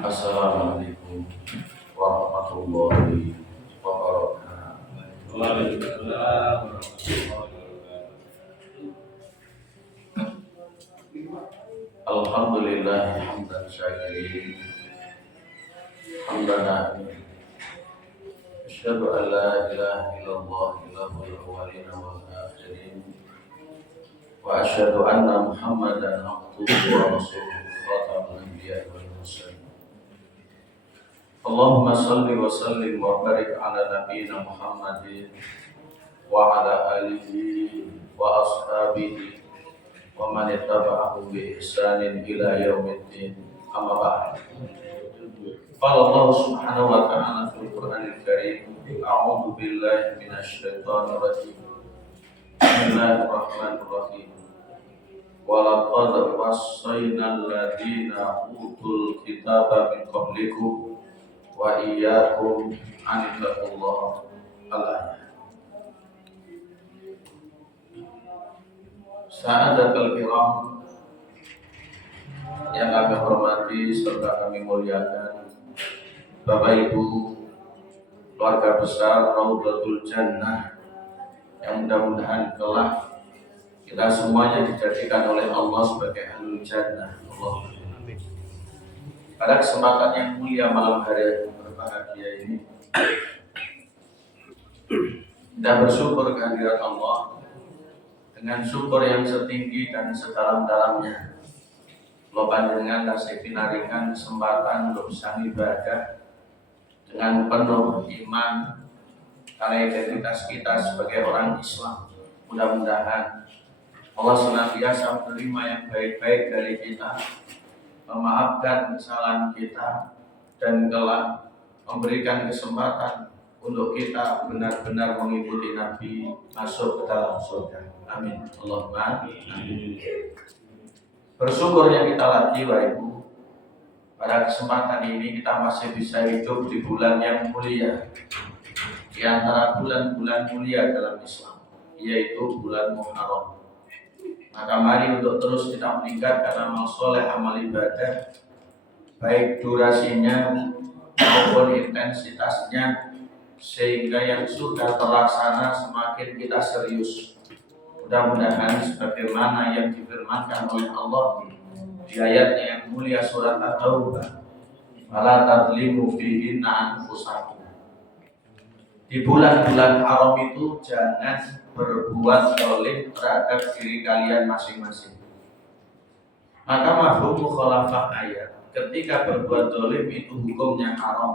Assalamualaikum warahmatullahi wabarakatuh. Waalaikumsalam warahmatullahi Alhamdulillah hamdan syakirin hamdan na'im. Asyhadu an la ilaha illallah ilahul awwalin wal akhirin wa asyhadu anna Muhammadan abduhu wa rasuluhu khatamul anbiya'i wal mursalin. Allahumma salli wa sallim wa barik ala nabiyyina Muhammadin wa ala alihi wa ashabihi wa man ittaba'ahu bi ihsanin ila yaumiddin. Amma ba'd. Qala Allah subhanahu wa ta'ala fil Qur'anil Karim, a'udzu billahi minasy syaithanir rajim. Bismillahirrahmanirrahim. Wa laqad wassaynal ladzina utul kitaba min qablikum wa iyyakum an taqullaha. Al-ayat. Sa'adatul kiram yang kami hormati serta kami muliakan Bapak Ibu, keluarga besar Raudhatul Jannah, yang mudah-mudahan kelak kita semuanya dijadikan oleh Allah sebagai ahlul jannah. Amin. Pada kesempatan yang mulia malam hari yang berbahagia ini, kita bersyukur kehadirat Allah dengan syukur yang setinggi dan sedalam-dalamnya. Allah panjenengan kasih pinaringan kesempatan untuk bisa ibadah dengan penuh iman karena identitas kita sebagai orang Islam. Mudah-mudahan Allah senantiasa menerima yang baik-baik dari kita, memaafkan kesalahan kita, dan kelak memberikan kesempatan untuk kita benar-benar mengikuti Nabi masuk ke dalam surga. Amin. Allahumma amin. Bersyukurnya kita lagi, Bapak Ibu, pada kesempatan ini kita masih bisa hidup di bulan yang mulia, di antara bulan-bulan mulia dalam Islam, yaitu bulan Muharram. Maka mari untuk terus kita meningkatkan amal soleh, amal ibadah, baik durasinya maupun intensitasnya, sehingga yang sudah terlaksana semakin kita serius. Mudah-mudahan sebagaimana yang difirmankan oleh Allah di ayatnya yang mulia surat At-Taubah, "Fala tadlimu fihinna anfusakum." Di bulan-bulan haram itu jangan berbuat zalim terhadap diri kalian masing-masing. Maka mafhum mukhalafah ayat, ketika berbuat zalim itu hukumnya haram.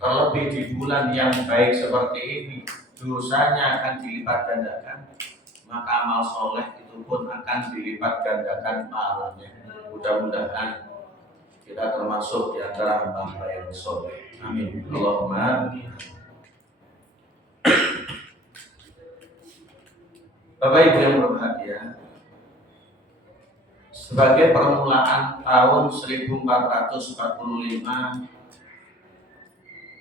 Terlebih di bulan yang baik seperti ini, dosanya akan dilipat gandakan, maka amal soleh itu pun akan dilipat gandakan pahalanya. Mudah-mudahan kita termasuk di antara hamba yang soleh. Amin. Allahumma amin. Bapak Ibu yang berbahagia, sebagai permulaan tahun 1445,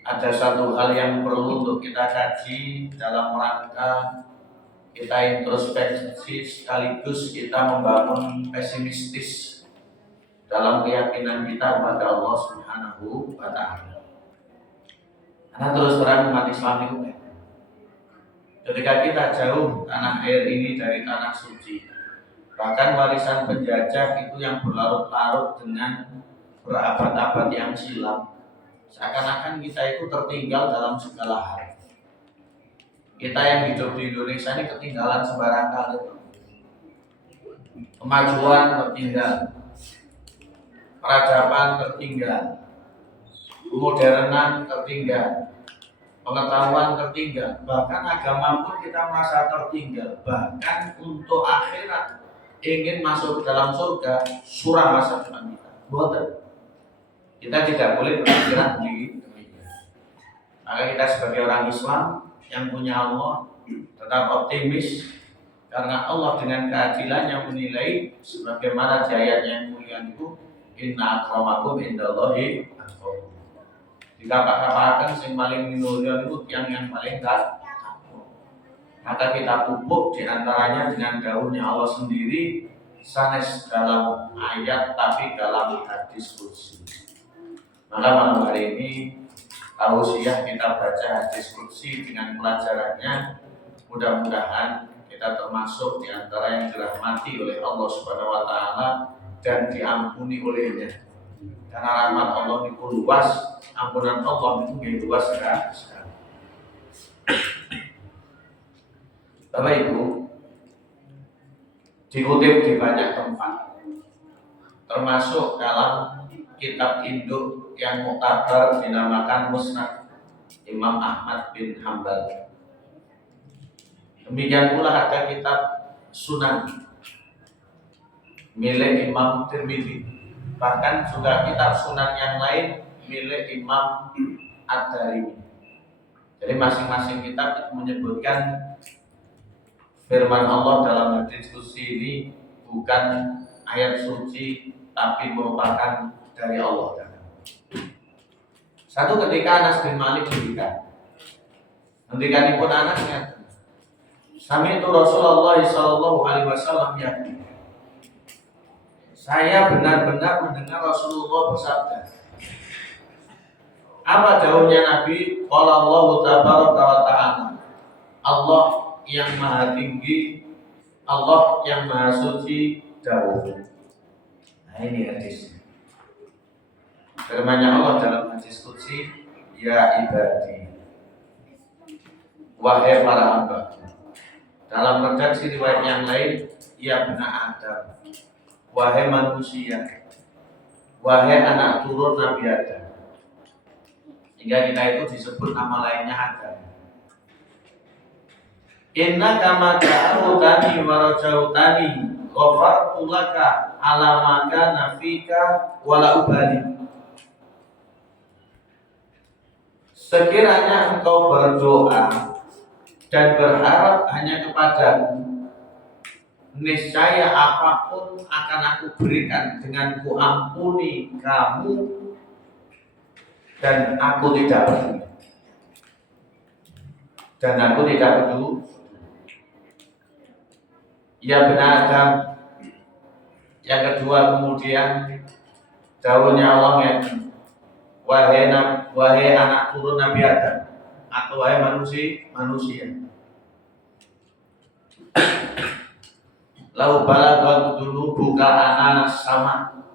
ada satu hal yang perlu untuk kita kaji dalam rangka kita introspeksi sekaligus kita membangun pesimistis dalam keyakinan kita kepada Allah Subhanahu wa Ta'ala. Karena terus terang umat Islam itu, ketika kita jauh tanah air ini dari tanah suci, bahkan warisan penjajah itu yang berlarut-larut dengan berabad-abad yang silam, seakan-akan kita itu tertinggal dalam segala hal. Kita yang hidup di Indonesia ini ketinggalan sembarang kali. Kemajuan tertinggal, peradaban tertinggal, kemodernan tertinggal, pengetahuan tertinggal, bahkan agama pun kita merasa tertinggal. Bahkan untuk akhirat, ingin masuk ke dalam surga, surah masa depan kita. Boten. Kita tidak boleh berpikiran begini. Maka kita sebagai orang Islam yang punya Allah tetap optimis, karena Allah dengan keadilannya menilai sebagaimana di ayat yang mulia itu, inna akramakum indallahi atqakum. Dikatakan sing paling minulya itu yang paling takwa. Maka kita pupuk diantaranya dengan daunnya Allah sendiri, sanes dalam ayat tapi dalam hadis kursi. Maka malam hari ini tausiah kita baca hadis qudsi dengan pelajarannya. Mudah-mudahan kita termasuk di antara yang dirahmati oleh Allah Subhanahu wa taala dan diampuni olehnya. Karena rahmat Allah itu luas, ampunan Allah itu luas sekali. Bapak Ibu, dikutip di banyak tempat, termasuk dalam kitab induk yang muktabar dinamakan Musnad Imam Ahmad bin Hanbal. Demikian pula ada kitab Sunan milik Imam Tirmidzi. Bahkan juga kitab Sunan yang lain milik Imam Ad-Darimi. Jadi masing-masing kitab itu menyebutkan firman Allah dalam hadis qudsi ini bukan ayat suci tapi merupakan dari Allah. Satu ketika Anas bin Malik berkata, ngendikanipun anaknya, sami itu Rasulullah sallallahu alaihi wasallam yakni. Saya benar-benar mendengar Rasulullah bersabda. Apa jawabnya Nabi? Qala Allah tabaraka wa ta'ala. Allah yang maha tinggi, Allah yang maha suci dawuh. Nah ini hadisnya. Firman-Nya Allah dalam hadis qudsi, ya ibadi, wahai para hamba. Dalam redaksi riwayat yang lain, ya benar Adam, wahai manusia, wahai anak turun Nabi Adam. Hingga kita itu disebut nama lainnya Adam. Inna kama ta'arutani wa rajautani ghafartu laka ala ma kana fika wala ubali. Sekiranya engkau berdoa dan berharap hanya kepadamu, niscaya apapun akan aku berikan dengan kuampuni kamu dan aku tidak peduli. Dan aku tidak peduli. Ya benar Adam. Yang kedua kemudian dawuhnya Allah yang wahai anak turun Nabi Adam atau wahai manusia. Lau balagat dunubuka ananas sama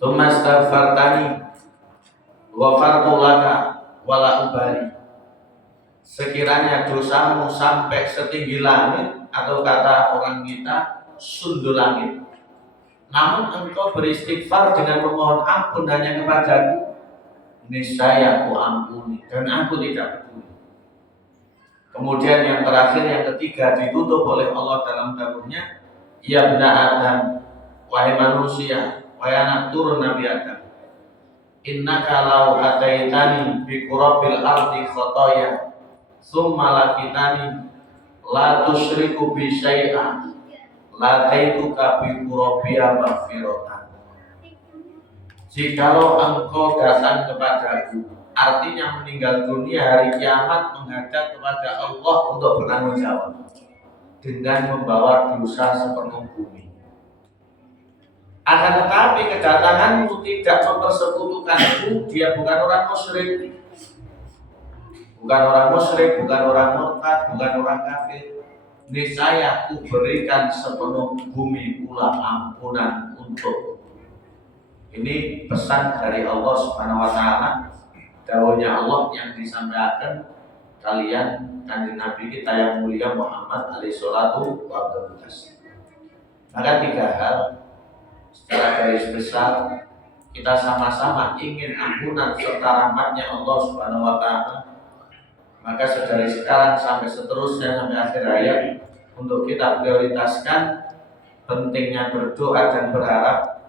tsumma astaghfartani ghafartu laka wala ubali. Sekiranya dosamu sampai setinggi langit, atau kata orang kita sundul langit, namun engkau beristighfar dengan memohon ampun hanya kepadaku, niscaya aku ampuni dan aku tidak peduli. Kemudian yang terakhir, yang ketiga, ditutup oleh Allah dalam dawuhnya, ya benar Adam, wahai manusia, wahai anak turun Nabi Adam, innaka law ataitani bi qurabil ardi khotoya summa lakitani la tusyriku bi syai'an la taituka bi qurabiya maghfiratan. Jikalau engkau datang kepadaku, artinya meninggal dunia hari kiamat, menghadap kepada Allah untuk bertanggung jawab dengan membawa dosa sepenuh bumi. Akan tetapi kedatanganmu tidak mempersekutukanku, dia bukan orang musyrik, bukan orang murtad, bukan orang kafir. Niscaya aku berikan sepenuh bumi pula ampunan untuk. Ini pesan dari Allah Subhanahu wa taala, dawuhnya Allah yang disampaikan kalian kanjeng Nabi kita yang mulia Muhammad alaihi salatu wa barakatuh. Maka tiga hal secara garis besar kita sama-sama ingin ampunan serta rahmatnya Allah Subhanahu wa taala. Maka dari sekarang sampai seterusnya sampai akhir hayat, untuk kita prioritaskan pentingnya berdoa dan berharap,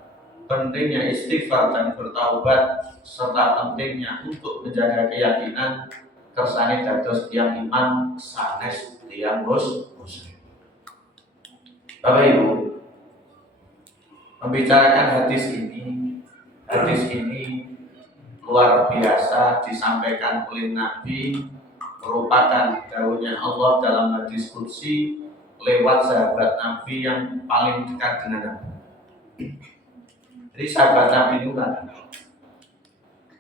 pentingnya istighfar dan bertaubat, serta pentingnya untuk menjaga keyakinan kersane dados tiyang iman sanes tiyang muslim. Bapak Ibu, membicarakan hadis ini luar biasa disampaikan oleh Nabi, merupakan dawuhnya Allah dalam hadis qudsi lewat sahabat Nabi yang paling dekat dengan Nabi. Jadi sahabat Nabi itu kan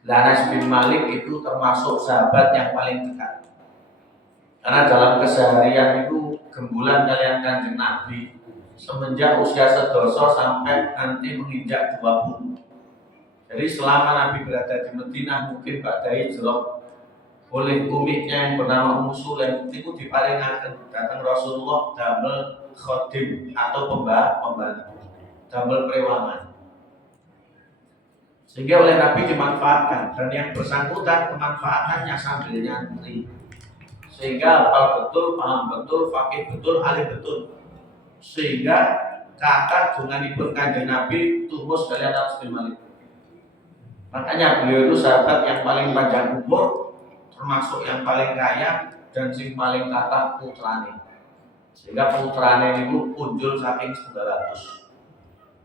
Anas bin Malik itu termasuk sahabat yang paling dekat. Karena dalam keseharian itu gembulan kalian Kanjeng Nabi semenjak usia sedoso sampai nanti menginjak 20. Jadi selama Nabi berada di Madinah mungkin pada hijrah oleh umiknya yang bernama Ummu Sulaim itu diparingaken datang Rasulullah damel khodim atau pembantu, damel prewangan. Sehingga oleh Nabi dimanfaatkan dan yang bersangkutan memanfaatkannya sambil nyantri. Sehingga hafal betul, paham betul, fakih betul, alim betul. Sehingga kata dunganipun Kanjeng Nabi tumus kalian Anas bin Malik. Makanya beliau itu sahabat yang paling panjang umur, termasuk yang paling kaya dan yang paling kata putrane. Sehingga putrane itu punjul saking 900.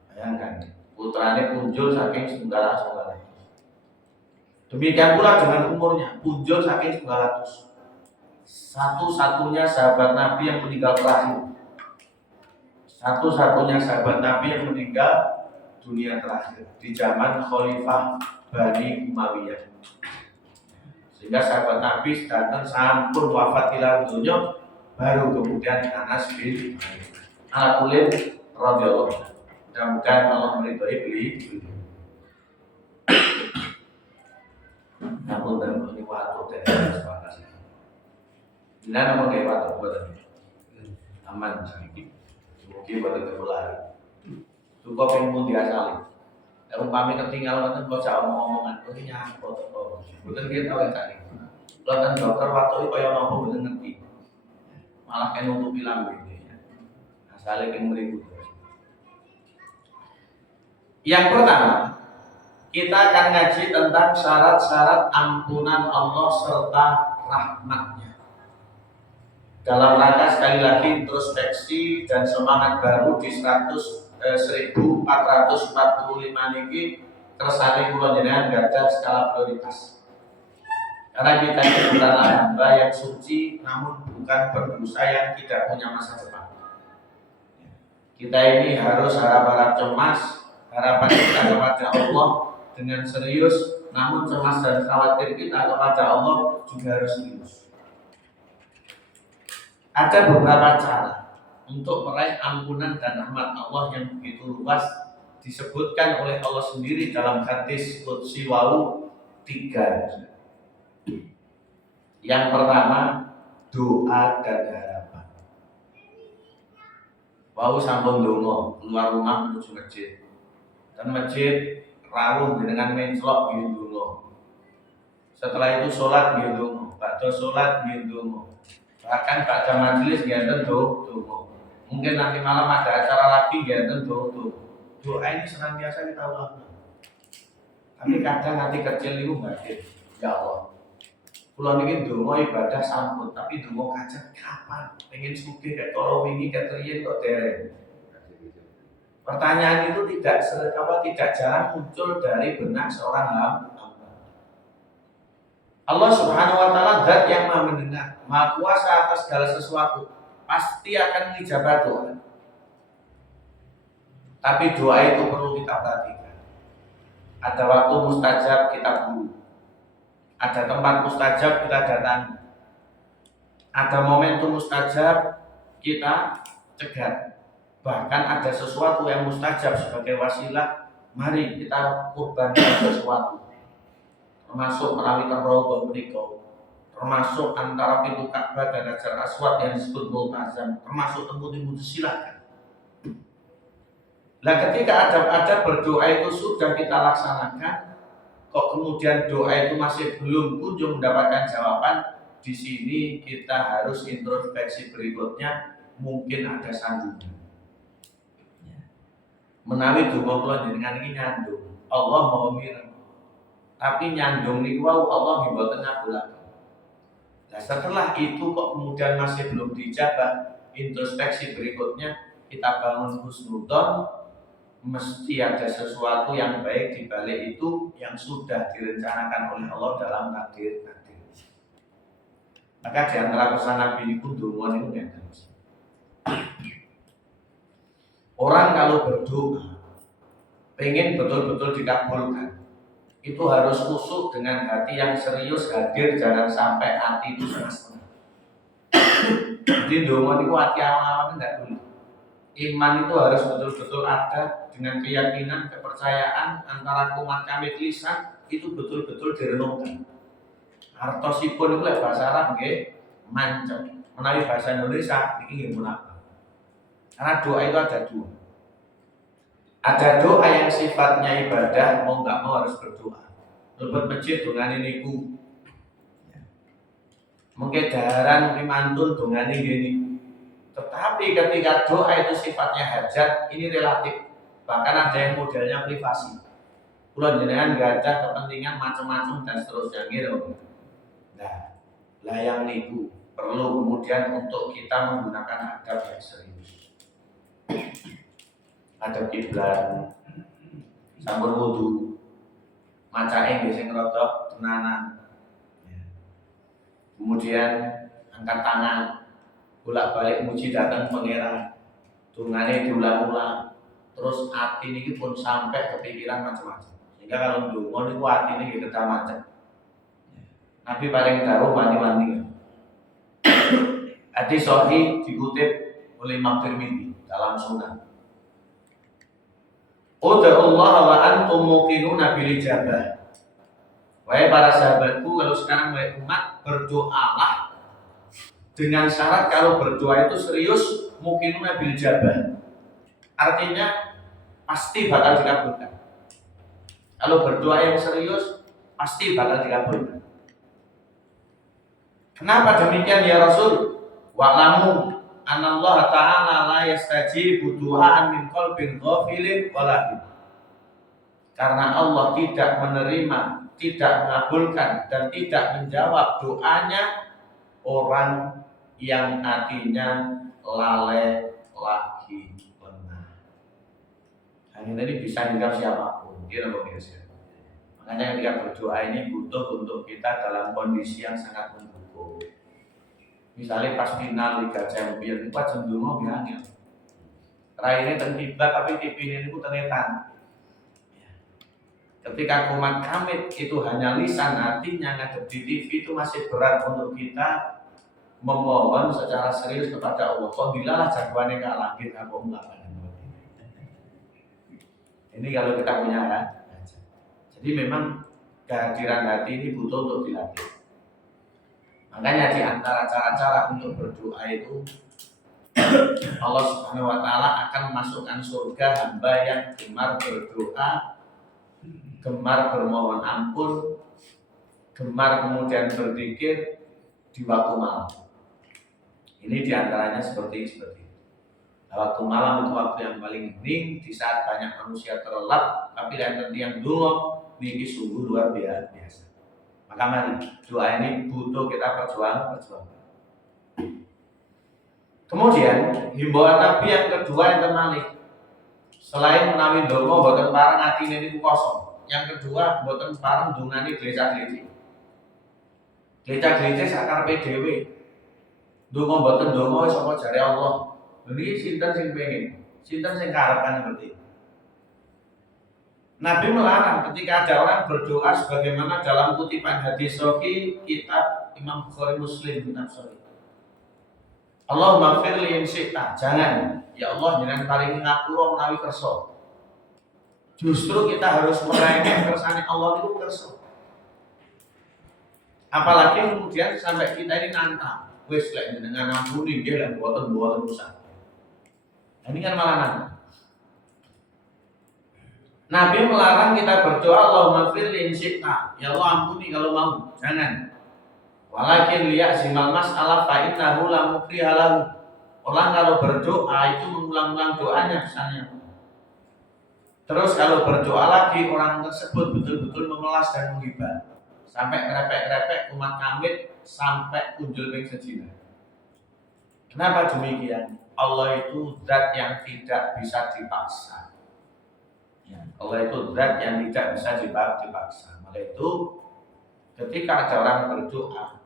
Bayangkan, putrane punjul saking 900. Demikian pula dengan umurnya, punjul saking 900. Satu-satunya sahabat Nabi yang meninggal terakhir. Satu-satunya sahabat Nabi yang meninggal dunia terakhir di zaman Khalifah Bani Umayyah. Sehingga sahabat Nabi datang sampun wafat ila dunya baru kemudian Anas bin Al-Qulim radhiyallahu anhu. Mudah-mudahan Allah meridhai beliau. Namun dalam ini waktu tidak sepakat. Ini nama kayak waktu buatan aman sedikit. Mungkin pada terpelari. Cukup yang pun diasali. Kalau kami ketinggalan kan baca omong-omongan, ini nyangkut atau bukan kita tahu yang tadi. Kalau dokter waktu itu kayak nopo betul ngerti, malah kayak nutupi lambe ini. Asalnya yang berikut. Yang pertama, kita akan ngaji tentang syarat-syarat ampunan Allah serta rahmatnya. Dalam rangka sekali lagi introspeksi dan semangat baru di 1445 niki kersane kula jenengan gadah skala prioritas. Karena kita ini bukanlah hamba yang suci, namun bukan berdosa yang tidak punya masa depan. Kita ini harus harap-harap cemas, harapan kita kepada Allah dengan serius, namun cemas dan khawatir kita kepada Allah juga harus serius. Ada beberapa cara untuk meraih ampunan dan rahmat Allah yang begitu luas disebutkan oleh Allah sendiri dalam hadis qudsi wau 3. Yang pertama, doa dan harapan. Wau sampun donga keluar rumah menuju masjid. Dan masjid rawuh dengan menclok nggih donga. Setelah itu sholat nggih donga, badhe sholat nggih donga. Bahkan pada majelis nggih donga. Mungkin nanti malam ada acara lagi ya tentu doa ini senantiasa kita ulang. Tapi kadang nanti kecil itu batin, ya Allah. Pulau ini dongo ibadah sampun, tapi dongo kacet kapan? Pengen sugih kayak tolong ini keterian kok dereng. Pertanyaan itu tidak jarang muncul dari benak seorang hamba. Allah Subhanahu Wa Taala zat yang maha mendengar, maha kuasa atas segala sesuatu. Pasti akan dijabah doa. Tapi doa itu perlu kita perhatikan. Ada waktu mustajab kita buru. Ada tempat mustajab kita datangi. Ada momentum mustajab kita cegat. Bahkan ada sesuatu yang mustajab sebagai wasilah. Mari kita kurbankan sesuatu. Termasuk melalui tarawih menikah. Termasuk antara pintu Ka'bah dan Hajar Aswad yang disebut Multazam, termasuk temu-temu silakan. Nah, ketika ada berdoa itu sudah kita laksanakan, kok kemudian doa itu masih belum kunjung mendapatkan jawaban, di sini kita harus introspeksi berikutnya, mungkin ada sandungan. Menawi donga kula jenengan iki nyandung, Allah mau mireng. Tapi nyandung niku Allah nggih mboten ngabulaken. Nah, setelah itu kok kemudian masih belum dijabah, introspeksi berikutnya kita bangun husnudzon, mesti ada sesuatu yang baik di balik itu yang sudah direncanakan oleh Allah dalam takdir. Maka di antara pesan Nabi ini pun dongan itu yang terus. Orang kalau berdoa pengen betul-betul dikabulkan, itu harus khusyuk dengan hati yang serius hadir, jangan sampai hati itu setengah-setengah. Jadi dongo itu hati awal-awal tidak boleh. Iman itu harus betul-betul ada dengan keyakinan, kepercayaan antara kumat kamit lisan itu betul-betul direnungkan. Artosipun itu bahasa Arab nggih mancep. Menawi bahasa Indonesia ini nggih munafik. Karena doa itu ada dua. Ada doa yang sifatnya ibadah, mau nggak mau harus berdoa. Lebet masjid dongane niku. Mungkin daharan mantun dongane gini. Tetapi ketika doa itu sifatnya hajat, ini relatif. Bahkan ada yang modelnya privasi. Kula jenengan nggak ada kepentingan macam-macam dan seterusnya gitu. Nah, lah yang niku perlu kemudian untuk kita menggunakan adab yang serius. Adab kiblat, sampun wudu, macae nggih sing rada tenanan. Kemudian angkat tangan, bolak-balik muji datang pangeran. Dungane diulang-ulang. Terus hati ini pun sampai kepikiran macam-macam. Sehingga kalau ndonga niku atine nggih kedah macet. Nabi paling dawuh wanti-wanti. Hadis sahih dikutip oleh Imam Tirmidzi dalam Sunan. Ud'ullah wa antum muqinuna bil ijabah. Wahai para sahabatku, kalau sekarang wahai umat, berdoalah dengan syarat kalau berdoa itu serius, muqinuna bil ijabah. Artinya pasti bakal dikabulkan. Kalau berdoa yang serius, pasti bakal dikabulkan. Kenapa demikian ya Rasul? Wa'lamu anallaha ta'ala la yastajibu du'aan min qalbin ghafilin walakin. Karena Allah tidak menerima, tidak mengabulkan dan tidak menjawab doanya orang yang hatinya lalai lagi lengah. Hanya tadi bisa hinggap siapapun, dia nampak biasa. Makanya ketika berdoa ini butuh untuk kita dalam kondisi yang sangat mendukung. Misalnya pas final Liga Champions, kita cenderung bilangnya raine teng tiba tapi tipine niku tenetan. Ketika kumat kamit itu hanya lisan, hatinya ngadep di TV itu masih berat untuk kita memohon secara serius kepada Allah. Kok dilalah jagoannya ke langit aku enggak. Ini kalau kita punya ya. Jadi memang kehadiran hati ini butuh untuk dilatih. Makanya di antara cara-cara untuk berdoa itu Allah Subhanahu wa taala akan memasukkan surga hamba yang gemar berdoa, gemar bermohon ampun, gemar kemudian berzikir di waktu malam. Ini diantaranya seperti itu. Waktu malam itu waktu yang paling hening di saat banyak manusia terlelap, tapi yang dulu ini sungguh luar biasa. Maka mari doa ini butuh kita perjuangkan. Kemudian himbauan Nabi yang kedua yang termalik, selain menawi dongo boten parang atine niku kosong. Yang kedua boten parang dungane gleca-gleci. Gleca-gleci sakarepe dhewe. Dongo boten dongo wis apa jare Allah. Niki sinten sing pengen? Sinten sing karepan ngerti? Nabi melarang ketika ada orang berdoa sebagaimana dalam kutipan hadis sahih kitab Imam Bukhari Muslim kitab sahih. Allahumma firli in syi'ta. Jangan, ya Allah jangan paringi ngapura menawi kersa. Justru kita harus merengek kersane Allah itu kersa. Apalagi kemudian sampai kita ini nantang, wis lek jenengan ampuni nggih lan mboten usah. Ini kan malah nantang. Nabi melarang kita berdoa Allahumma firli in syi'ta. Ya Allah ampuni kalau mau, jangan. Walakin liya'zimal mas'alah fa innahu la mukriha lahu. Orang kalau berdoa itu mengulang-ulang doanya misalnya. Terus kalau berdoa lagi orang tersebut betul-betul memelas dan menghibah. Sampai krepek-krepek umat kamit sampai kunjul ping sejina. Kenapa demikian? Allah itu zat yang tidak bisa dipaksa. Ya, Allah itu zat yang tidak bisa dipaksa. Maka itu ketika ada orang berdoa,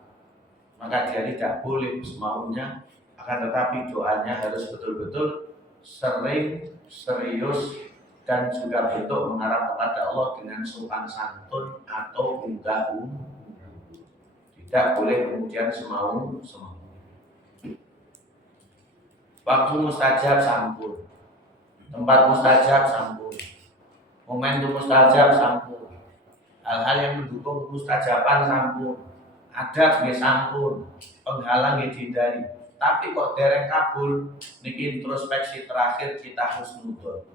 maka dia tidak boleh semaunya, akan tetapi doanya harus betul-betul sering, serius, dan juga bentuk mengharap kepada Allah dengan sopan santun atau unggah ungguh. Tidak boleh kemudian semau. Waktu mustajab sampun, tempat mustajab sampun, momentum mustajab sampun, hal-hal yang mendukung mustajaban sampun, adab nggih sampun, penghalang nggih dihindari. Tapi kok dereng kabul, niki introspeksi terakhir kita husnudzon.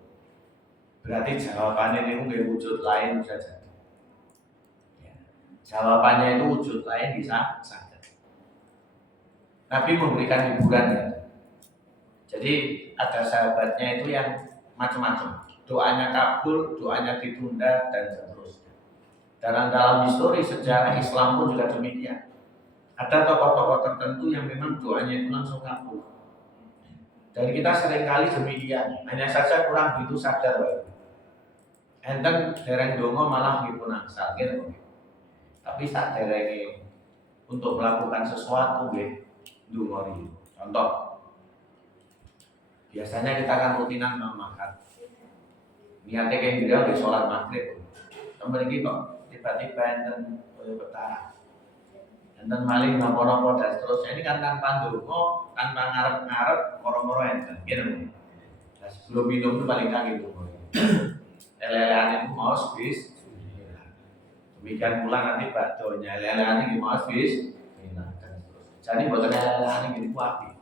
Berarti jawabannya ini nggih wujud lain saja. Ya. Jawabannya itu wujud lain bisa saja. Nabi memberikan hiburan ya. Jadi ada sahabatnya itu yang macam-macam. Doanya kabul, doanya ditunda dan seterusnya. Dalam histori sejarah Islam pun juga demikian. Ada tokoh-tokoh tertentu yang memang doanya itu langsung kabul. Dan kita seringkali demikian. Hanya saja kurang begitu sadar. Enten dereng dongo malah dipun angsal gitu. Tapi saat dereng untuk melakukan sesuatu nggih ndungoni. Contoh, biasanya kita akan rutinan makan. Niatnya kayak gitu di sholat maghrib. Temen ini kok tiba-tiba enten petara, enten maling nopo-nopo dan seterusnya. Ini kan tanpa ndonga, tanpa ngarep-ngarep, moro-moro enten, gitu. Nah, sebelum minum itu paling kaki itu. Lelean itu mau bis. Demikian pula nanti bakdonya lelean ini mau bis. Jadi buatan lelean ini kuapi.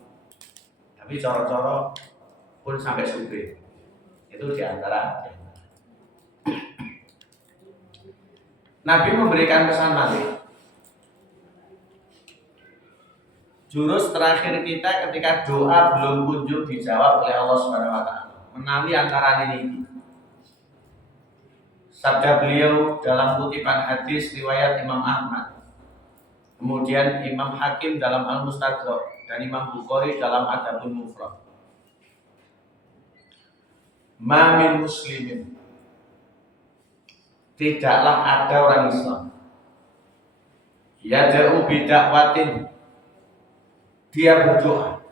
Tapi coro-coro pun sampai subuh. Itu diantara. Nabi memberikan pesan balik. Jurus terakhir kita ketika doa belum kunjung dijawab oleh Allah Subhanahu wa taala. Menawi antara ini. Sabda beliau dalam kutipan hadis riwayat Imam Ahmad. Kemudian Imam Hakim dalam Al-Mustadrak dan Imam Bukhari dalam Adabul Mufrad. Ma min muslimin, tidaklah ada orang Islam yad'u bid'awatin, dia berdoa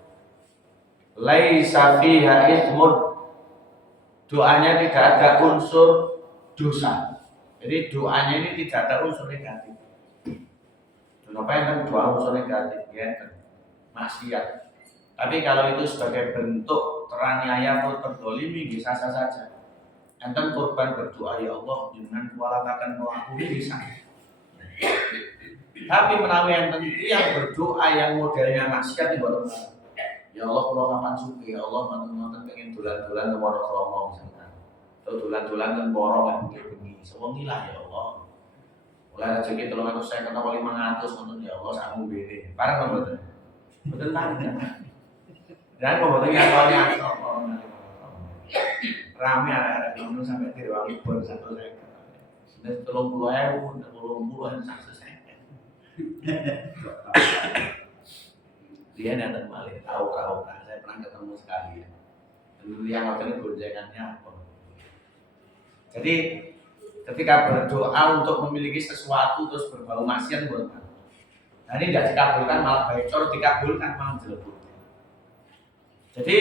laisa fiha itsmun, doanya tidak ada unsur dosa. Jadi doanya ini tidak ada unsur negatif. Kenapa yang doa unsur negatif? Ya, maksiat. Tapi kalau itu sebagai bentuk teraniaya atau terdolimi bisa saja. Enten korban berdoa, ya Allah dengan kualatakan pelaku ini bisa. Tapi menawi enten yang berdoa yang modelnya maksiat di bawah. Ya Allah kalau kapan suki, ya Allah mantan pengen dolan-dolan ke Wonokromo misalkan. Atau dolan-dolan ke borong kan begini. Sewengilah ya Allah. Mulai rezeki 300 atau 500 untuk ya Allah samu bede. Barang apa betul? Betul tadi. Dan pembuatannya awalnya rame ada yang sampai diwangi pun 1 saya. Sudah 30.000, 30.000 sukses saya. Dia datang balik, tahu saya pernah ketemu sekali ya. Dulu yang waktu gonjengannya apa? Jadi ketika berdoa untuk memiliki sesuatu terus berbau maksiat bukan. Nah ini tidak dikabulkan malah baik, kalau dikabulkan malah jelebur. Jadi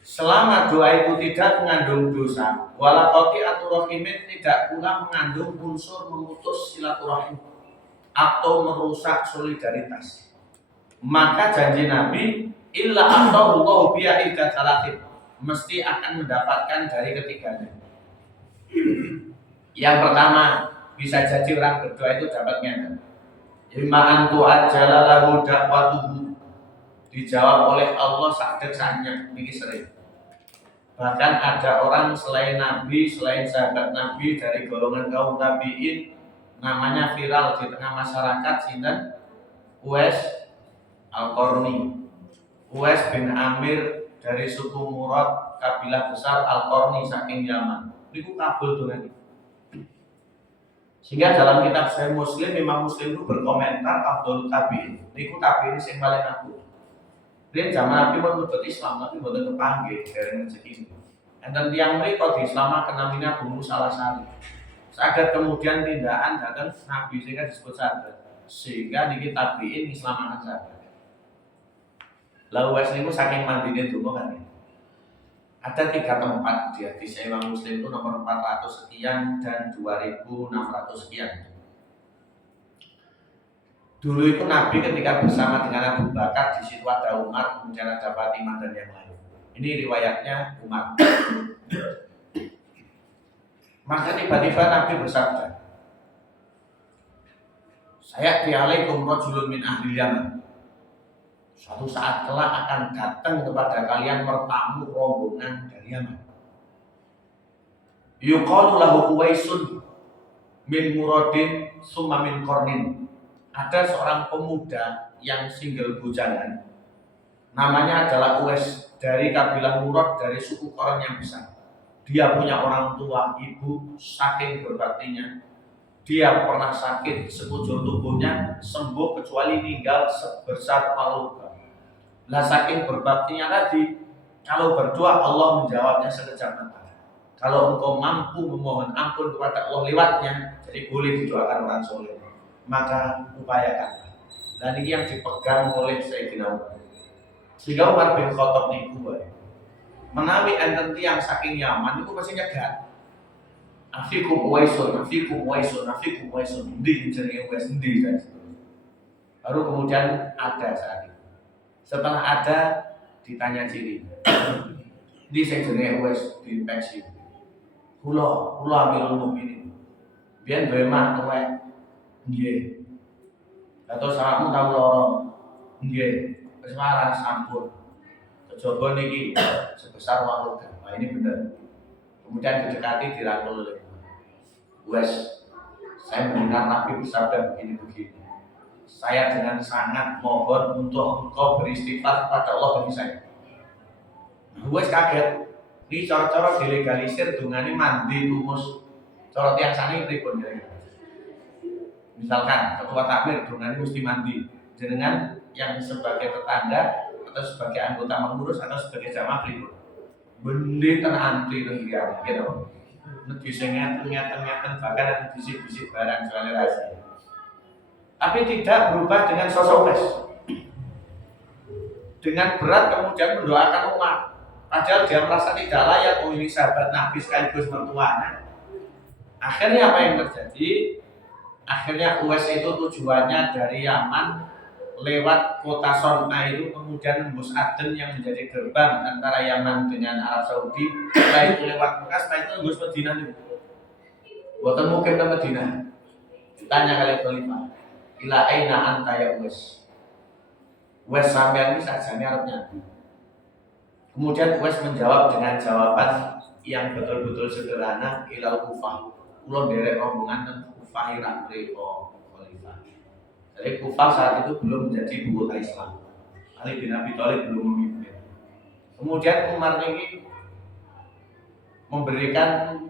selama doa itu tidak mengandung dosa, wala qati'atur rahimin, tidak pula mengandung unsur memutus silaturahim atau merusak solidaritas, maka janji Nabi illa atahullahu biya idza salatin, mesti akan mendapatkan dari ketiganya. Yang pertama, bisa jadi orang berdoa itu dapatnya imma antu ajala lahu da'watuhu, dijawab oleh Allah sakdek-saknya, ini sering. Bahkan ada orang selain Nabi, selain sahabat Nabi dari golongan kaum tabi'in, namanya viral di tengah masyarakat, sinten? Uwais Al-Qarni. Uwais bin Amir dari suku Murad, kabilah besar Al-Qarni saking Yaman. Niku kabul dengan itu. Sehingga dalam kitab Sahih Muslim, Imam Muslim itu berkomentar Abdul Tabi'in. Niku tabi'in sing paling aku. Dia zaman Nabi pun menurut Islam, tapi bukan kepanggil dari rezeki ini. Dan tiang mereka di Islam namanya Abu Musa Al-Asy'ari. Saat kemudian tindakan datang Nabi sehingga disebut sahabat. Sehingga di kitab tabi'in Islam akan sahabat. Lalu Wes niku saking mandine donga kan. Ada 3 tempat di hadis Imam Muslim itu nomor 400 sekian dan 2600 sekian. Dulu itu Nabi ketika bersama dengan Abu Bakar, di situ ada Umar, kemudian ada Fatimah dan yang lain. Ini riwayatnya Umar. Maka tiba-tiba Nabi bersabda, "Saya dialaikum rajulun min ahli Yaman." Suatu saat kelak akan datang kepada kalian bertamu rombongan dari Yaman. Yuqalu lahu Uwaisun min Muradin summa min Qarnin. Ada seorang pemuda yang single bujangan, namanya adalah Uwais, dari kabilah Murad, dari suku Qarn yang besar. Dia punya orang tua, ibu, saking berbaktinya dia pernah sakit, sekujur tubuhnya sembuh kecuali tinggal sebesar palu. Lah saking berbaktinya tadi, kalau berdoa Allah menjawabnya sekejap mata. Kalau engkau mampu memohon ampun kepada Allah lewatnya, jadi boleh didoakan orang soleh, maka upayakan. Dan ini yang dipegang oleh Sayyidina Umar. Sehingga Umar bin Khattab niku menawi enten tiyang saking Yaman itu pasti nyegat. Afikum Uwaisun, afikum Uwaisun, afikum Uwaisun. Endi jenenge Uwais endi guys. Baru kemudian ada saat itu. Setelah ada ditanya ciri. Di sing jenenge Uwais diinfeksi. Kula Amirul Mukminin. Biyen duwe mak tuwek. Nggih. Atau sawakmu tau lara. Nggih. Wis waras sampun. Kejaba niki sebesar uang logam. Nah ini benar. Kemudian didekati dirangkul oleh Uwais. Saya mendengar Nabi bersabda begini-begini. Saya dengan sangat mohon untuk engkau beristighfar kepada Allah bagi saya. Uwais kaget. Ini cara-cara dilegalisir dungane mandi tumus. Cara tiang sani pripun kira-kira. Misalkan ketua takmir dungane mesti mandi. Jenengan yang sebagai tetangga atau sebagai anggota mengurus atau sebagai jamaah pripun. Bendi ten antri ten liya gitu. Nek disenget-ngeten bahkan ada bisik-bisik barang soal rahasia. Tapi tidak berubah dengan sosok Uwais. Dengan berat kemudian mendoakan umat. Padahal dia merasa tidak layak, ini sahabat Nabi sekaligus mertuanya. Akhirnya apa yang terjadi? Akhirnya Uwais itu tujuannya dari Yaman lewat kota Son'a itu kemudian nembus Aden yang menjadi gerbang antara Yaman dengan Arab Saudi. Setelah itu lewat Mekah, setelah itu nembus Madinah itu. Buatan mungkin ke Madinah. Ditanya kali Khalifah, ila aina anta ya Uwais? Uwais sampean ini sajane arep nyambi. Kemudian Uwais menjawab dengan jawaban yang betul-betul sederhana, ilal Kufah. Kula nderek rombongan teng Kufah ira mriko Khalifah. Jadi Kufah saat itu belum menjadi ibu kota Islam. Ali bin Abi Thalib belum memimpin. Kemudian Umar ini memberikan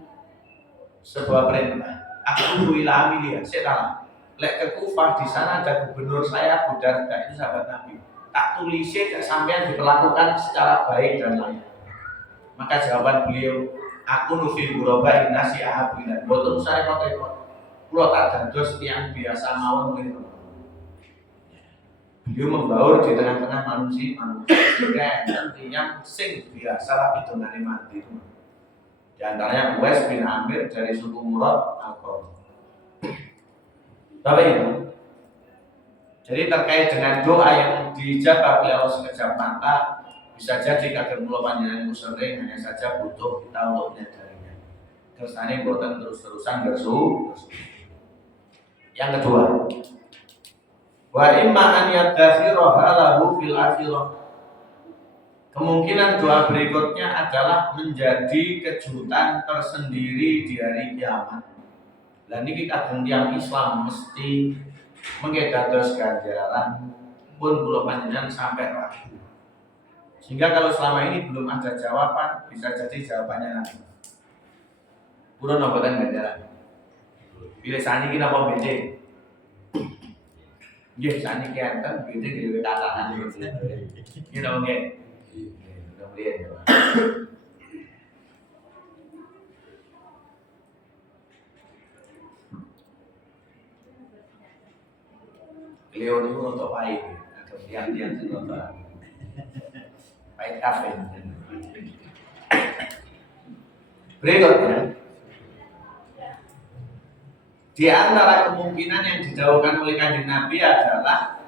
sebuah perintah. Aku ila amiliya, saya lek ke Kufah di sana ada gubernur saya Abu Darda, itu sahabat Nabi. Tak tulisnya tak sampean diperlakukan secara baik dan layak. Maka jawaban beliau, aku nufil ghuraba nasi ahabilan. Boten saya repot-repot. Kula tak dados tiyang biasa mawon ngene. Beliau membaur di tengah-tengah manusia. Yang sing biasa tapi dongane mati. Di antaranya Uwais bin Amir dari suku Murad Al-Qurani. Bapak Ibu, jadi terkait dengan doa yang dijawab oleh Allah sekejap mata, bisa jadi kagem kula panjenengan sering hanya saja butuh kita untuk menyadarinya. Kersane boten terus-terusan bersu. Yang kedua, wa imma an yadzakhiraha lahu fil akhirah. Kemungkinan doa berikutnya adalah menjadi kejutan tersendiri di hari kiamat. Lah niki kagem tiyang Islam mesti mengke dados ganjaran pun kula panjenengan sampai ragu. Sehingga kalau selama ini belum ada jawaban, bisa jadi jawabannya nanti. Kula noboten ganjaran. Pilih saniki napa bede? Nggih saniki enten bede dhewe katakan iki. Nggih napa nggih? Kemudian beliau itu untuk pahit, atau tiang-tiang untuk pahit kafe. Berikutnya, di antara kemungkinan yang didahulukan oleh Kanjeng Nabi adalah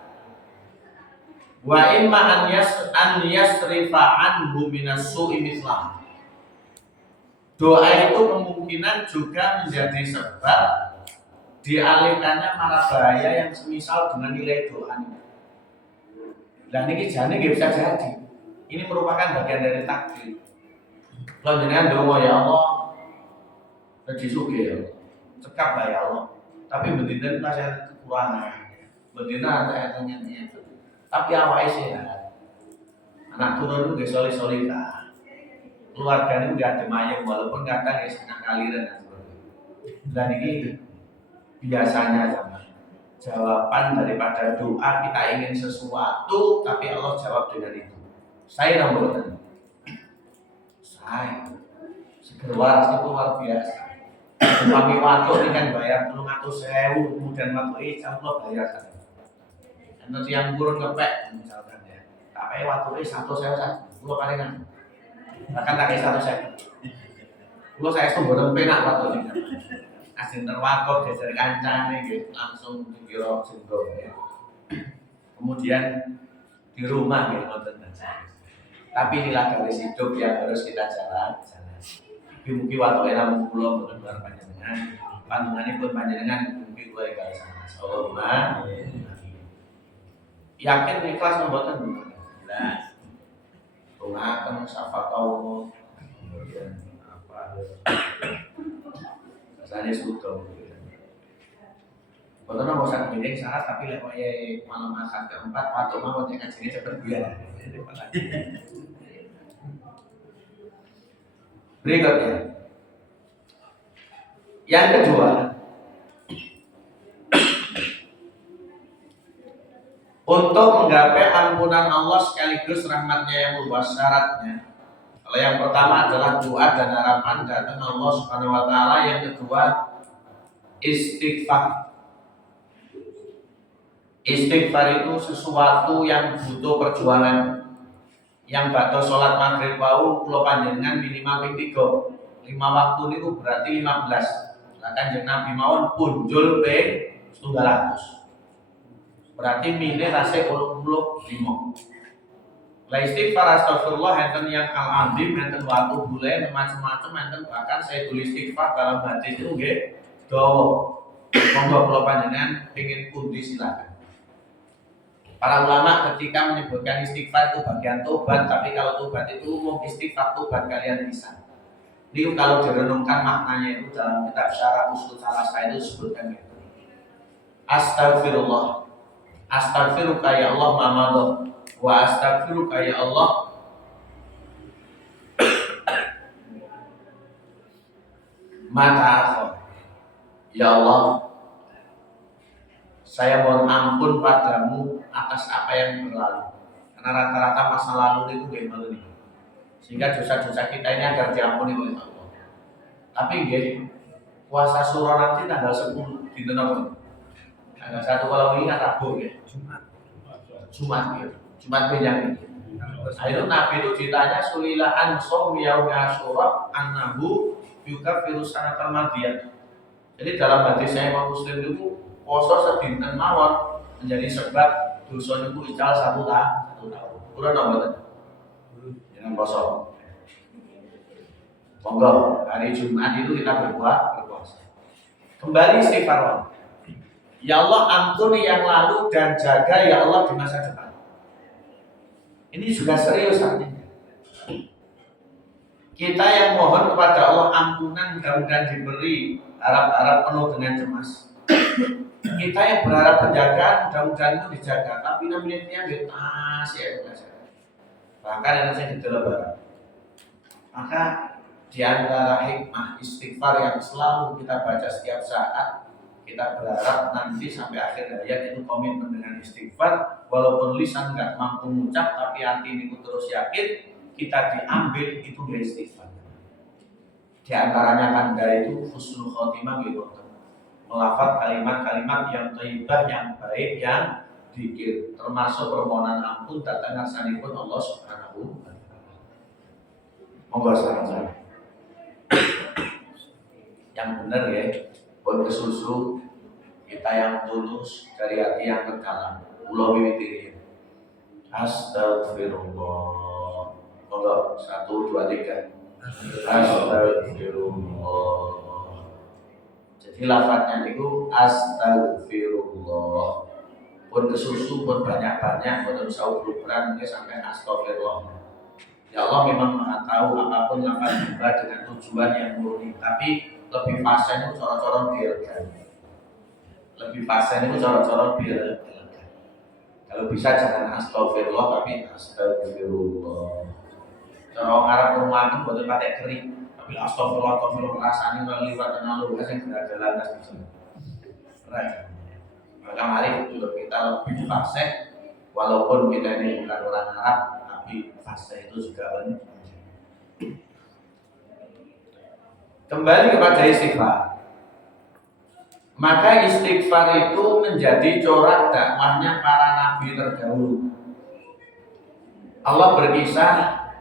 wa imma an yasrifa anhu minas su'i mislah. Doa itu kemungkinan juga menjadi sebab dialihkannya mara bahaya yang semisal dengan nilai doa ini. Dan ini jane nggak bisa jadi. Ini merupakan bagian dari takdir. Kalau jenengan doa ya Allah, jadi sugih ya, cekap lah ya Allah. Tapi betina masih ada kekurangan, betina ada etanya itu. Tapi awalnya sehat. Anak turun itu gak solid lah. Keluarganya udah ada mayem walaupun kadang ya setengah kaliran dan ini biasanya sama jawaban daripada doa kita ingin sesuatu tapi Allah jawab dengan itu. Saya nomor saya seger waras itu luar biasa. Kami waktu ini kan bayar 300.000 kemudian waktu Allah bayar saya. Nanti yang burun ngepek misalkan ya. Tapi waktu ini 1.000 pulau palingan. Bahkan tak kisah 1.000. Pulau saya itu boleh penak waktu ini. Asin terwakot geser kancane gitu langsung dikira sindrom ya. Kemudian di rumah gitu tapi inilah garis hidup yang harus kita jalan. Mungkin waktu enak pulau benar panjenengan pun panjenengan mungkin gue garis sama. Yakin ikhlas membuatkan jelas. Tungakan syafaat Allah kemudian apa rasanya sudah betul mau usah bidding syarat tapi lewat malam akad keempat waktu mau cek sini cepat biar. Berikutnya, yang kedua, untuk menggapai ampunan Allah sekaligus rahmatnya yang luas syaratnya. Kalau yang pertama adalah doa dan harapan datang Allah Subhanahu wa taala, yang kedua istighfar. Istighfar itu sesuatu yang butuh perjuangan. Yang bakal sholat maghrib wau pulau panjenengan minimal ping 3. 5 waktu itu berarti 15. Lah Kanjeng Nabi mawon punjul ping 200. Berarti mine rase 85. Lah istighfar astagfirullah enten yang al-azim, enten waktu boleh macam-macam, enten bahkan saya tulis istighfar dalam hadis itu nggih dawa. Monggo kula panjenengan pengin pundi silakan. Para ulama ketika menyebutkan istighfar itu bagian tobat, tapi kalau tobat itu umum istighfar tobat kalian bisa. Ini kalau direnungkan maknanya itu dalam kitab Syarah Ushul Thalattsah itu disebutkan gitu. Astagfirullah. Astagfiruka ya Allah mamadoh. Wa astagfiruka ya Allah mata. Ya Allah, saya mohon ampun padamu atas apa yang berlalu. Karena rata-rata masa lalu itu bagaimana nih? Sehingga dosa-dosa kita ini agar diampuni oleh Allah. Tapi nggih, puasa Syura nanti tanggal 10 di Tenor. Tanggal 1 kalau ini kan Rabu ya. Jumat ya. Jumat benjang. Akhirnya Nabi itu ditanya sulilaan som yaumi Asyura annahu yukaffiru sanatal madiyah. Jadi dalam hadis saya Imam Muslim itu poso sedinten mawon menjadi sebab dosa niku ical 1 tahun. Kurang nomor jangan poso. Monggo hari Jumat itu kita berpuasa. Kembali istighfar. Ya Allah ampuni yang lalu dan jaga ya Allah di masa depan. Ini juga serius artinya. Kita yang mohon kepada Allah ampunan mudah-mudahan diberi, harap-harap penuh dengan cemas. Kita yang berharap penjagaan mudah-mudahan itu dijaga, tapi namanya masih ya. Bahkan yang saya ditelebar. Maka di antara hikmah istighfar yang selalu kita baca setiap saat, kita berharap nanti sampai akhir hayat itu komitmen dengan istighfar, walaupun lisan nggak mampu mengucap, tapi hati ini terus yakin kita diambil itu dari istighfar. Di antaranya kan dari itu husnul khotimah gitu, melafaz kalimat-kalimat yang thayyibah, yang baik, yang dzikir, termasuk permohonan ampun datang sanipun Allah Subhanahu wa taala. Monggo saran. yang benar ya, pun kesusu kita yang tulus dari hati yang terdalam. Kula wiwiti astagfirullah. Monggo 1 2 3. Astagfirullah. Jadi lafadznya itu astagfirullah. Pun kesusu pun banyak-banyak, pun usah ukuran mungkin sampai astagfirullah. Ya Allah memang Maha tahu apapun lafaz hamba dengan tujuan yang murni, tapi lebih pasnya itu coro-coro biarkan. Lebih pasnya itu coro-coro biarkan. Kalau bisa jangan astagfirullah tapi astagfirullah. Cara Arab rumah itu boleh pakai kering, tapi astagfirullah rasanya meliwat dan lalu yang tidak jalan tas bisa. Right. Maka mari kita lebih fasih, walaupun kita ini bukan orang Arab, tapi fasih itu juga benar. Kembali kepada istighfar. Maka istighfar itu menjadi corak dakwahnya para nabi terdahulu. Allah berkisah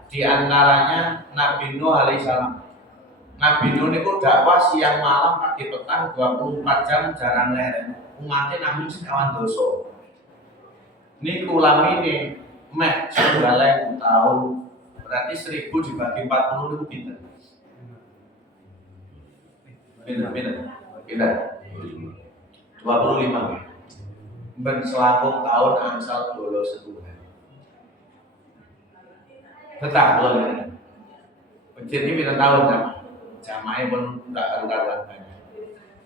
di antaranya Nabi Nuh alaihissalam. Nabi Nuh itu dakwah siang malam pagi petang 24 jam jarang lereng. Umatnya namun sekawan dosa. Ini kulami ini meh 9.000 tahun. Berarti 1000 dibagi 40 itu pinter. Pinter. 25. Ben selangkung tahun angsal dolo setuhan. Betah belum. Masjid ini pinter tahun jamaahnya pun enggak karu-karuan banyak.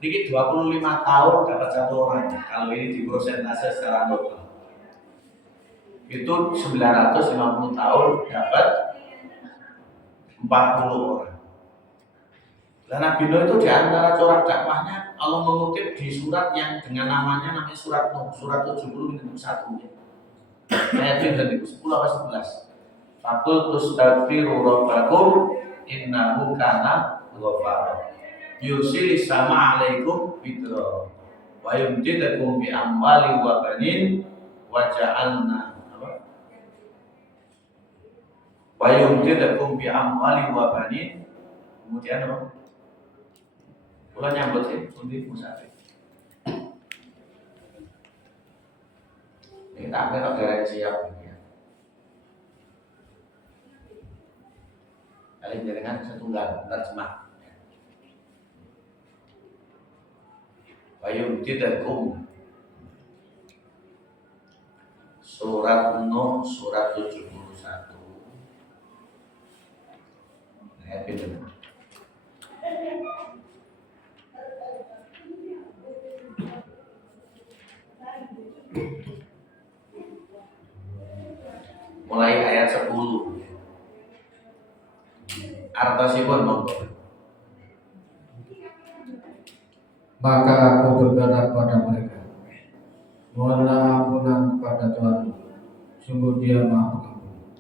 Ini 25 tahun dapat 1 orang. Kalau ini di persentase secara total itu 950 tahun dapat 40 orang. Dan Nabi Nuh itu diantara corak dakwahnya Allah mengutip di surat yang dengan namanya surat Nuh, surat 70 minum 1 ya. Ayat 10 apa 11. Fatul tustaghfiru rabbakum innahu kana ghafara. Yusilis sama alaikum bidra wa yumdidakum bi amwali wa banin wa ja'alna wa yumdidakum bi amwali wa banin. Kemudian apa? Kula nyambut sih undi musafir. Ini tak kira derek siap ya. Kali jaringan setunggal terjemah. Bayum tidakum surat Nuh surat 71 ayat itu. Mulai ayat 10 artosipun monggo. Maka aku berkata pada mereka, mohonlah ampunan kepada Tuhan, sungguh Dia Maha Pengampun.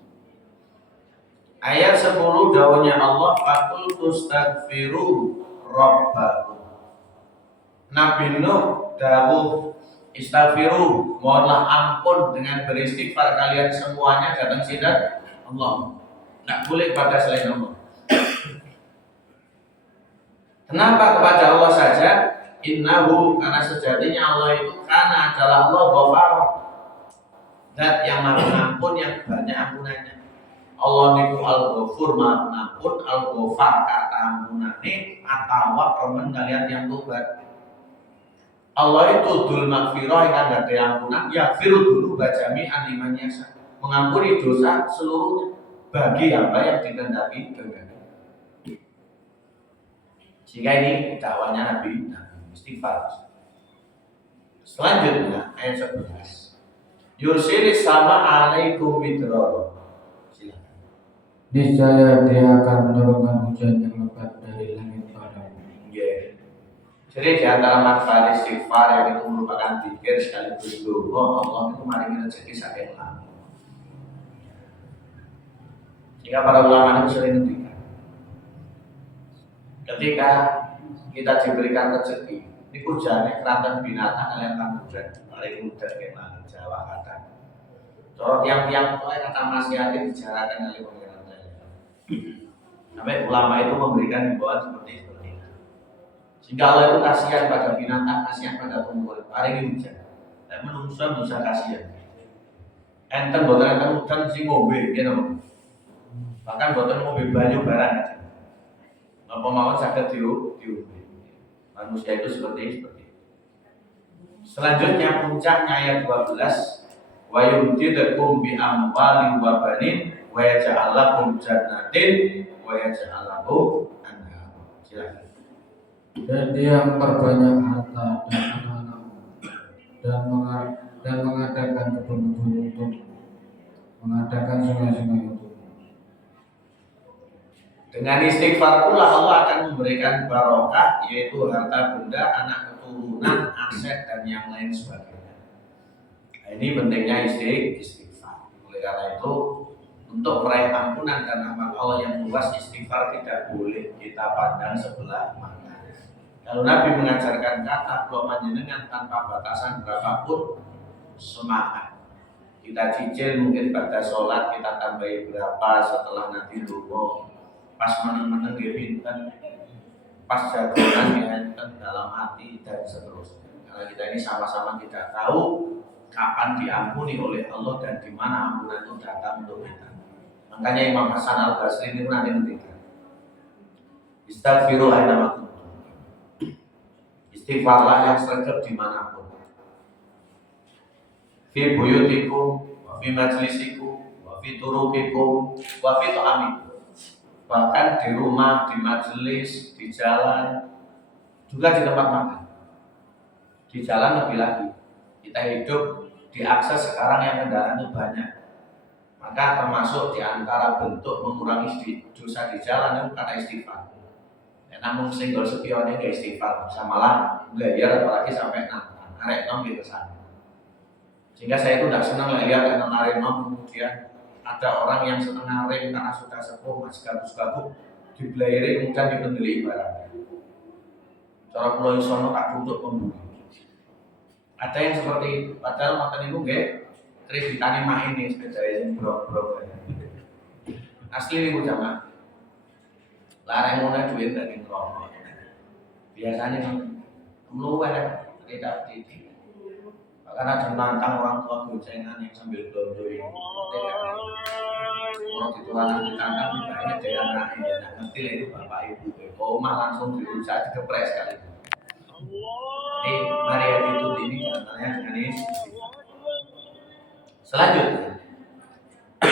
Ayat 10 dawuhnya Allah, Fatul tustaghfiru rabbakum. Nabi Nuh dawuh istaghfiru, mohonlah ampun dengan beristighfar kalian semuanya datang sidat Allah. Tidak boleh pada selain Allah. Kenapa kepada Allah saja? Innahu, karena sejatinya Allah itu karena adalah Allah Ghafar, zat yang maha pengampun yang banyak ampunannya. Allah niku Al-Ghafur maha pengampun, Al-Ghafar kata ampunane atawa remen kalian yang tobat. Allah itu dzul maghfirah yang ada ampunan, yaghfiru dzunuba jami'an liman yasha, mengampuni dosa seluruhnya bagi hamba yang dikehendaki dengan. Sehingga ini dakwahnya Nabi istighfar. Selanjutnya ayat 11. Yursilis sama alaikum bidrar. Silakan. Niscaya Dia akan menurunkan hujan yang lebat dari langit padamu. Yeah. Jadi di antara manfaat istighfar yang itu merupakan zikir sekaligus doa, Allah itu maringi rezeki saking langit. Sehingga para ulama itu sering ngendikan, ketika kita diberikan rezeki, ini hujannya kerantan binatang kalian kan hujan, paling mudah kayak mana Jawa kata. Kalau tiang-tiang kata masyarakat dijarakan oleh pengiran saya. Sampai ulama itu memberikan himbauan seperti itu. Sehingga Allah itu kasihan pada binatang, kasihan pada tumbuhan. Paling hujan. Dan menungso bisa kasihan. Enten boten enten hujan sing ngombe, gitu. Bahkan boten ngombe banyu barang. Apa mawon saged diombe. Manusia itu seperti itu. Selanjutnya puncaknya ayat 12, wa yumdidukum bi amwalin wa banin wa yaj'al lakum jannatin wa yaj'al lakum anhar. Silakan. Dan dia memperbanyak harta dan anak-anak dan mengadakan kebun-kebun untuk mengadakan sungai-sungai itu. Dengan istighfar pula Allah akan memberikan barokah, yaitu harta benda, anak keturunan, aset dan yang lain sebagainya. Nah, ini pentingnya istighfar. Oleh karena itu, untuk meraih ampunan dan rahmat Allah yang luas, istighfar tidak boleh kita pandang sebelah mata. Kalau Nabi mengajarkan kata kalau panjenengan tanpa batasan berapapun, semangat. Kita cicil mungkin pada sholat kita tambahi berapa setelah nanti dulu. Pas meneng-meneng dia pinten, pas jagoan dia enten dalam hati dan seterusnya. Karena kita ini sama-sama tidak tahu kapan diampuni oleh Allah dan di mana ampunan itu datang untuk kita. Makanya Imam Hasan Al Basri ini nanti ngendikan, istighfiru aina ma kuntum. Istighfarlah yang sergap dimanapun. Fi buyutikum, wa fi majlisikum, wa fi turukikum, wa fi ta'amikum. Bahkan di rumah, di majelis, di jalan, juga di tempat makan. Di jalan lebih lagi. Kita hidup diakses sekarang yang kendaraan itu banyak. Maka termasuk di antara bentuk mengurangi dosa di jalan itu kata istighfar. Ya, namun singgol sepionnya gak istighfar, bisa malah belajar apalagi sampai nantang. Arek nom gitu sana. Sehingga saya itu tidak senang lihat anak narik nom kemudian ada orang yang setengah ring karena sudah sepuh masih gabus-gabus dibelairin kemudian dipendeli barang. Cara pulau isono tak untuk membunuh. Ada yang seperti itu. Padahal makan itu nggak kreditane mah ini sepeda yang brok-brok. Asli ini jamaah. Larang mulai duit dari rokok. Biasanya meluar tidak titik. Bahkan ada nantang orang tua goncengan yang sambil belanja ini. Orang itu anak ditantang juga ini dari anak ini. Nah, ngerti lah itu bapak ibu. Koma langsung dirusak dikepres kali. Jadi mari attitude ini katanya dengan ini. Selanjutnya